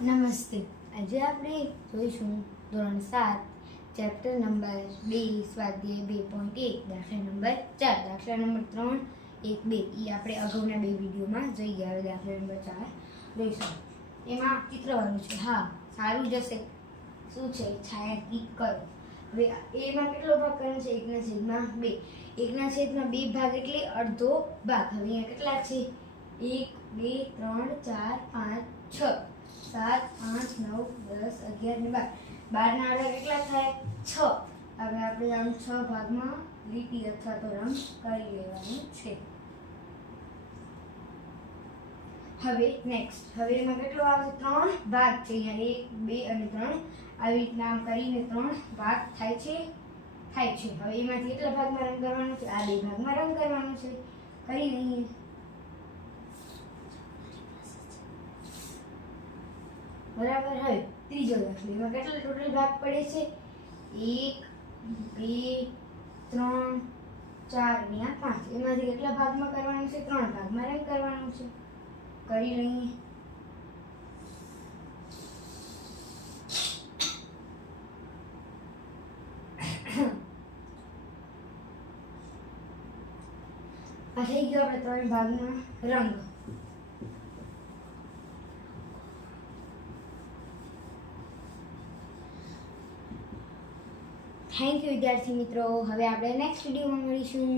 નમસ્તે. આજે આપણે જોઈશું ધોરણ 7 ચેપ્ટર નંબર 2 સ્વાધ્યાય 2.1 દાખલા નંબર 4 દાખલા નંબર 3 1 2 એ આપણે અગાઉના બે વિડીયોમાં જોઈ ગયા. હવે દાખલા નંબર 4 જોઈશું. એમાં ચિત્રવાળું છે. હા, સારું જશે. શું છે? છાયાંકિત કરો. હવે એમાં કેટલો ભાગ કરવાનો છે? 1/2. 1/2 ભાગ એટલે અડધો ભાગ. હવે અહીંયા કેટલા છે? 1 2 3 4 5 6 7 8 9 10 11 ને 12. 12 ના અડધા કેટલા થાય? 6. હવે આપણે આમ 6 ભાગમાં લીટી અથવા તો રંગ કરી લેવાનું છે. હવે નેક્સ્ટ. હવે એમાં કેટલો આવે? 3 ભાગ છે. અહીંયા 1 2 અને 3 આવી રીતના આમ કરીને 3 ભાગ થાય છે. હવે એમાંથી કેટલા ભાગમાં રંગ કરવાનો છે? આ 2 ભાગમાં રંગ કરવાનો છે. કરી લઈએ. બરાબર. હવે ત્રીજો દાખલો. એમાં કેટલા ટોટલ ભાગ પડે છે? 1 2 3 4 અને 5. એમાંથી કેટલા ભાગમાં કરવાનું છે? 3 ભાગમાં રંગ કરવાનું છે. કરી લઈએ. આ થઈ ગયો આપણે 3 ભાગમાં રંગ. થેન્ક યુ વિદ્યાર્થી મિત્રો. હવે આપણે નેક્સ્ટ વિડીયોમાં મળીશું.